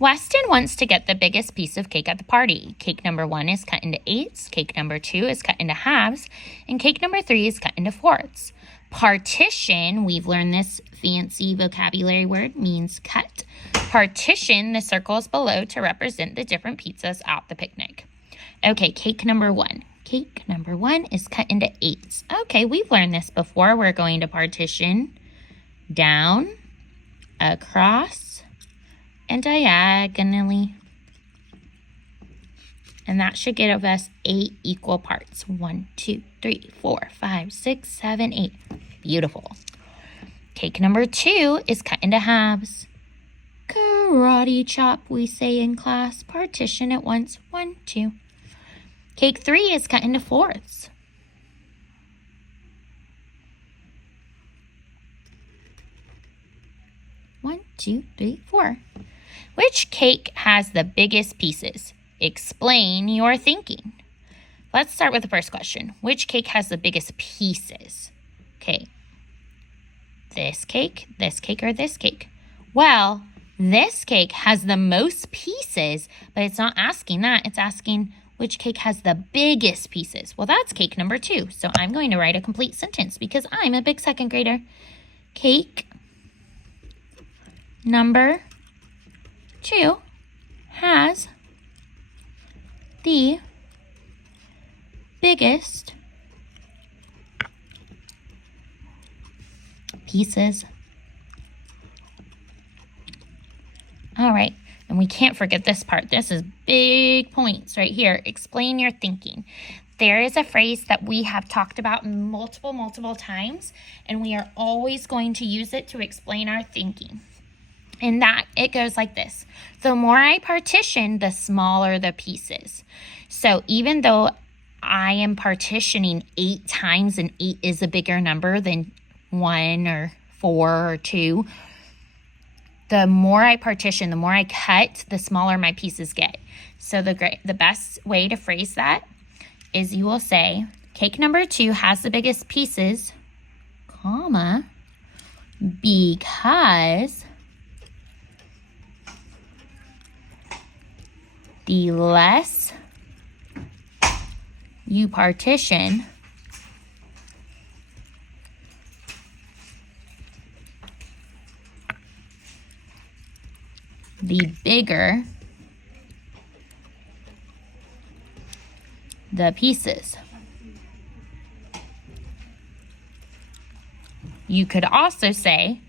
Weston wants to get the biggest piece of cake at the party. Cake number 1 is cut into 8s, cake number 2 is cut into halves, and cake number 3 is cut into 4ths. Partition, we've learned this fancy vocabulary word, means cut. Partition the circles below to represent the different pizzas at the picnic. Okay, cake number 1. Cake number 1 is cut into 8s. Okay, we've learned this before. We're going to partition down, across, and diagonally. And that should give us 8 equal parts. 1, 2, 3, 4, 5, 6, 7, 8. Beautiful. Cake number 2 is cut into halves. Karate chop, we say in class. Partition at once. 1, 2. Cake 3 is cut into 4ths. One, 2, 3, 4. Which cake has the biggest pieces? Explain your thinking. Let's start with the first question. Which cake has the biggest pieces? Okay. This cake, or this cake? Well, this cake has the most pieces, but it's not asking that. It's asking which cake has the biggest pieces. Well, that's cake number 2. So I'm going to write a complete sentence because I'm a big second grader. Cake number 2 has the biggest pieces. All right, and we can't forget this part. This is big points right here. Explain your thinking. There is a phrase that we have talked about multiple times, and we are always going to use it to explain our thinking. And that, it goes like this. The more I partition, the smaller the pieces. So even though I am partitioning 8 times, and 8 is a bigger number than 1 or 4 or 2, the more I partition, the more I cut, the smaller my pieces get. So the best way to phrase that is you will say, cake number 2 has the biggest pieces, comma, because the less you partition, the bigger the pieces. You could also say,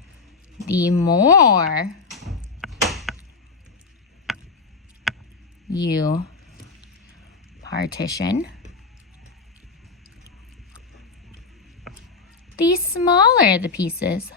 the more you partition, the smaller the pieces.